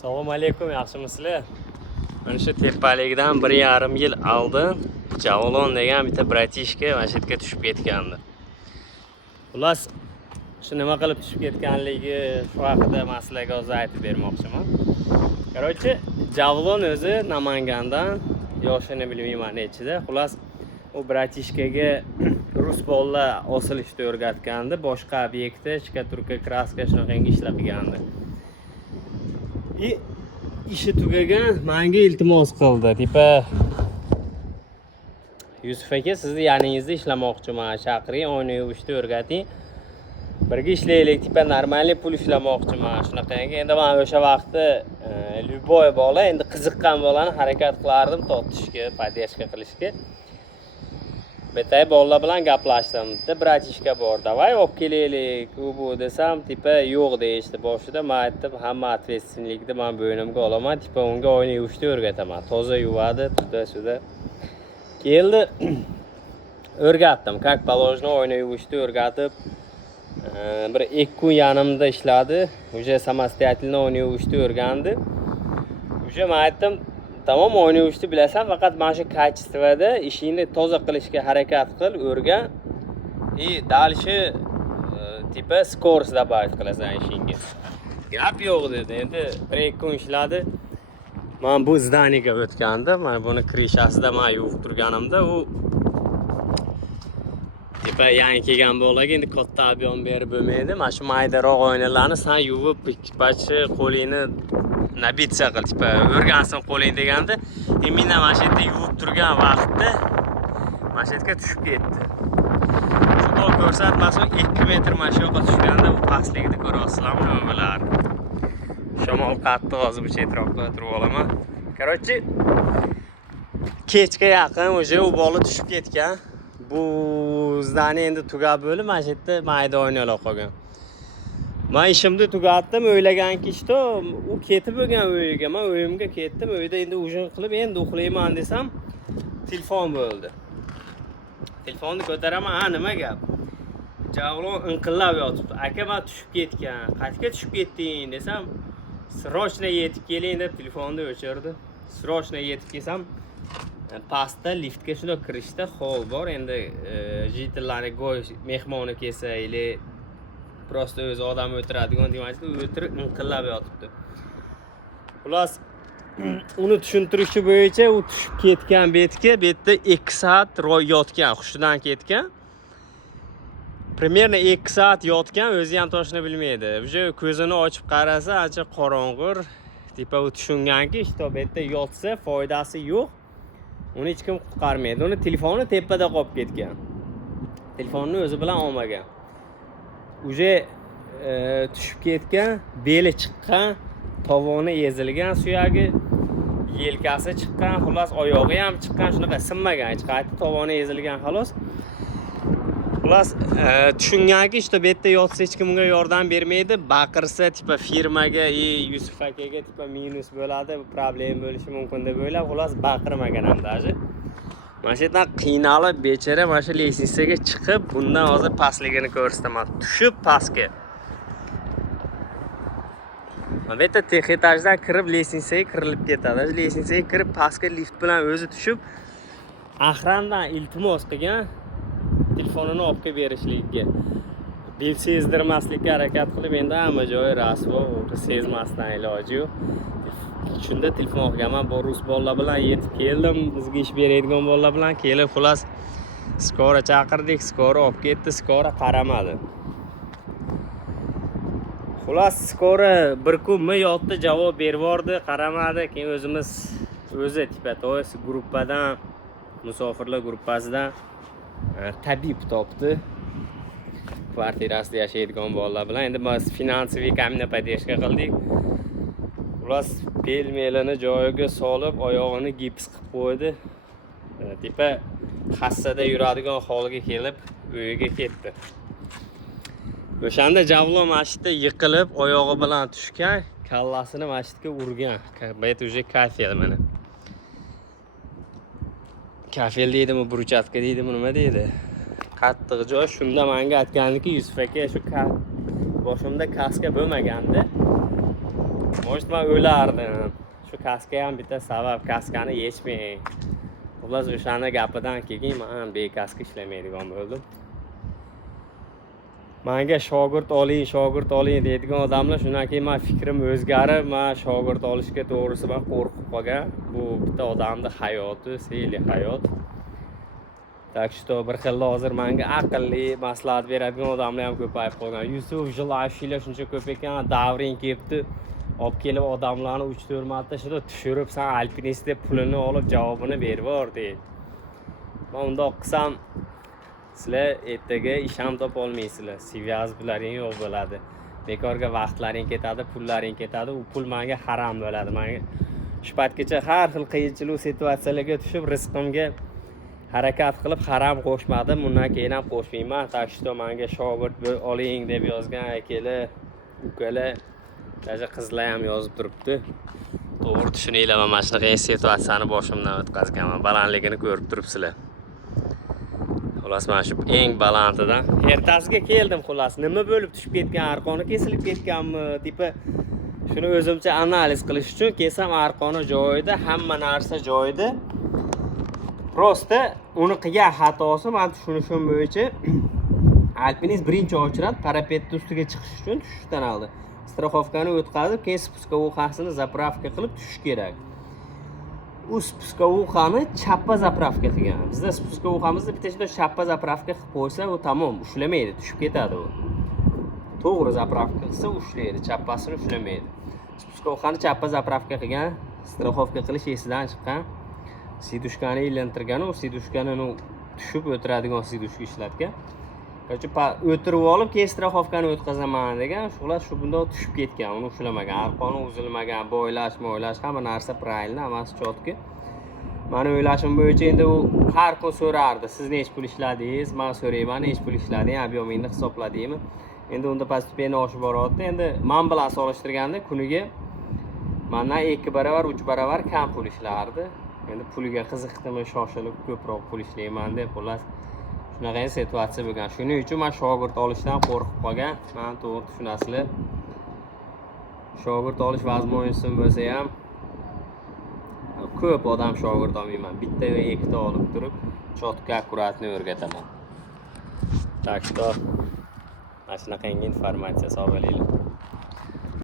Assalomu alaykum, yaxshimisizlar? Mana shu tepaligidan 1,5 yil oldin Javlon degan bitta bratishka mana shu yerga tushib ketgandi. Xullas, shu nima qilib tushib ketganligi shu haqida men sizlarga o'zi aytib bermoqchiman. Короче, Javlon o'zi Namangandan, yoshini bilmayman nechida. Xullas, u bratishkaga rus bolalar osilishni o'rgatgandi, boshqa obyektda shkaturka, kraska shunaqangi ishlab bergandi. İşi tugagan menga iltimos qildi. Tipa Yusuf aka, sizni yaningizda ishlamoqchiman, chaqiring, oyna yuvishni o'rgating. Birga ishlaylik, tipa normalniy pul ishlamoqchiman. Shunaqangi. Endi men o'sha vaqtda любой bola, endi qiziqqan bolani harakat qilardim tortishga, podдержка qilishga. Betay bolalar bilan gaplashdim. Bitta bratishka bor, davay olib kelaylik. U bu desam, tipa yo'q deyishdi boshida. Men aytdim, hamma ответственlikni men bo'ynimga olaman, tipa unga oyna yuvishni o'rgataman. Toza yuvadi, tuda-suda. Keldi, o'rgatdim. Как положено oyna yuvishni o'rgatib, bir 2 kun yanimda ishladi. Уже samoстоятельно oyna yuvishni o'rgandi. Уже men aytdim, tamam, oyna yuvishni bilasan, faqat mana shu kачествоda ishingni toza qilishga harakat qil, o'rgan. Dальше tipa скорость добавить qilasan ishingga. Gap yo'q dedi. Endi 1-2 kun ishladi. Men bu zdaniyaga o'tgandim. Mana buni krishasida men yuvib turganimda u tipa yangi kelgan bolaga endi katta ob'yom berib bo'lmaydi. Mana shu maydaroq oynalarni sen yuvib, pachi qo'lingni nabitsa qil, tipa o'rgansin qo'ling deganda, imina mana shu yerda yuvib turgan vaqtda mana shu yerga tushib ketdi. Shu ko'rsatmasin 2 metr mana shu yoqqa tushganda bu pastligini ko'ryapsizlarmi, nima bo'lar? Shamol qattiq, hozir bu chetroqda turib olaman. Короче, kechga yaqin o'sha u bola tushib ketgan. Bu zdaniya endi tugab bo'lib, mana shu yerda mayda oynalar qolgan. Men ishimni tugatdim, o'ylaganki ishda u ketib bo'lgan uyiga. Men uyimga ketdim, uyda endi ujin qilib, endi uxlayman desam, telefon bo'ldi. Telefonni ko'taraman, nima gap? Javlon inqillab yotibdi. Aka, men tushib ketgan. Qayerga tushib ketding desam, srochno yetib keling deb telefonni o'chirdi. Srochno yetib kelsam, pastda liftga shunda kirishda hol bor. Endi jitillarni go'y mehmoni kelsa, ili просто o'zi odam o'tiradigan demaysiz, o'tirib inqillab yotibdi. Xullas, uni tushuntirishi bo'yicha u tushib ketgan betga, betda 2 soat yotgan, hushidan ketgan. Примерно 2 soat yotgan, o'zi ham toshni bilmaydi. O'sha ko'zini ochib qarasa, ancha qorong'ur. Tipa u tushunganki, ishto betda yotsa foydasi yo'q. Uni hech kim qutqarmaydi. Uni telefoni tepada qolib ketgan. Telefonni o'zi bilan olmagan. Уже tushib ketgan, beli chiqqan, tovoni ezilgan suyagi, yelkasi chiqqan, xullas oyog'i ham chiqqan, shunaqa sinmagan, hech qayta tovoni ezilgan xolos. Xullas tushunganki, ishda bu yerda yotsa hech kim unga yordam bermaydi, baqirsa tipa firmaga, Yusuf akaga tipa minus bo'ladi, problem bo'lishi mumkin deb o'ylab, xullas baqirmagan ham даже. Mana shu yerdan qiynalib bechara mana shu lestnitsaga chiqib, bundan hozir pastligini ko'rsataman. Tushib pastga. Mana bu yerda tex etajdan kirib lestnitsaga kirilib ketadi. Lestnitsaga kirib pastga lift bilan o'zi tushib, Ahramdan iltimos qilgan telefonini olib kelib berishlikka. Bil sezdirmaslikka harakat qilib, endi hamma joyi rasvo, sezmasdan iloji yo'q. Shunda telefon olganman, bu rus bolalar bilan yetib keldim, bizga ish beradigan bolalar bilan kelib, xullas skora chaqirdik, skora olib ketdi, skora qaramadi. Xullas skora bir kunmi yotdi, javob berib yordi, qaramadi. Keyin o'zimiz tipa to'ysi gruppadan, musofirlar gruppasidan tabib topdi. Kvartirasida yashaydigan bolalar bilan endi biz finansiviy kamina podдержка qildik. Xullas belmelini joyiga solib, oyog'ini gips qilib qo'ydi. Tipa hassada yuradigan holiga kelib, uyiga ketdi. O'shanda Javlon masjidda yiqilib, oyog'i bilan tushgan, kallasini masjidga urgan. Bu yerda уже kafel mana. Kafel deydimi, bruchatka deydimi, nima deydi? Qattiq joy. Shunda menga aytgandiki, Yusuf aka, shu boshimda kaska bo'lmaganda Может men o'lardim. Shu kaska ham bitta sabab, kaskani yechmang. Xullas o'shani gapidan keyin men bekaska ishlamaydigan bo'ldim. Menga shogird oling deydigan odamlar shundan keyin men fikrim o'zgarib, men shogird olishga to'g'risi men qo'rqib qolgan. Bu bitta odamning hayoti, siyli hayot. Так что bir xil hozir menga aqlli maslahat beradigan odamlar ham ko'payib qolgan. Yusuf Jilashiylar shuncha ko'p ekan, davring kelibdi. Olib kelib odamlarni 3-4 marta shunda tushirib, sen alpinist deb pulini olib javobini berib bor deydi. Men undoq qilsam sizlar ertaga ish ham topa olmaysizlar. Sviyaz bilaring yo'q bo'ladi. Bekorga vaqtlaring ketadi, pullaring ketadi. U pul menga harom bo'ladi. Menga shu paytgacha har xil qiyinchilik situatsiyalarga tushib, rizqimga harakat qilib harom qo'shmadim. Bundan keyin ham qo'shmayman. Так что menga shogird oling deb yozgan akalar, ukalar, даже qizlar ham yozib turibdi. To'g'ri tushuninglar, men mana shunaqa situatsiyani boshimdan o'tkazganman. Balandligini ko'rib turibsizlar. Xullas mana shu eng balandidan ertasiga keldim xullas. Nima bo'lib tushib ketgan, arqoni kesilib ketganmi, tipa shuni o'zimcha analiz qilish uchun kelsam arqoni joyida, hamma narsa joyida. Prosta uni qilgan xatosi men tushunishim bo'yicha alpinist birinchi ochiradi, parapetni ustiga chiqish uchun tushishdan oldin страховкani o'tkazib, keyin spuskovkasini zapravka qilib tushish kerak. U spuskovkani chappa zapravka qilgan. Bizda spuskovkamizni bitta shunday chappa zapravka qilib qo'ysa, u tamom ushlamaydi, tushib ketadi u. To'g'ri zapravka qilsa ushlaydi, chappasini ushlamaydi. Spuskovkani chappa zapravka qilgan, страховка qilish esidan chiqqan. Sidushkani ilintirgan, u sidushkani tushib o'tiradigan sidushka ishlatgan. Korоче, o'tirib olib, keyin страховкani o'tkazaman degan, shug'ullar shu bundoq tushib ketgan, uni ushlamagan, arqoni uzilmagan, bo'ylash, hamma narsa правильно, hammasi chotki. Meni o'ylashim bo'yicha endi u har kun so'rardi, siz nech pul ishladingiz? Men so'rayman, nech pul ishlading, ob'yomingni hisobladingmi? Endi unda postepенно oshib boryapti. Endi men bilan solishtirganda kuniga mendan 2 barobar, 3 barobar kam pul ishlardi. Endi puliga qiziqdimi, shoshilib ko'proq pul ishlayman deb xullas shunaqa situatsiya bo'lgan. Shuning uchun men shogird olishdan qo'rqib qolgan. Men to'g'ri tushunasizlar. Shogird olish vazmoyinsin bo'lsa ham ko'p odam shogird olmayman. Bitta va ikkita olib turib, chotka akkuratni o'rgataman. Так что mana shunaqa informatsiya sog'laylar.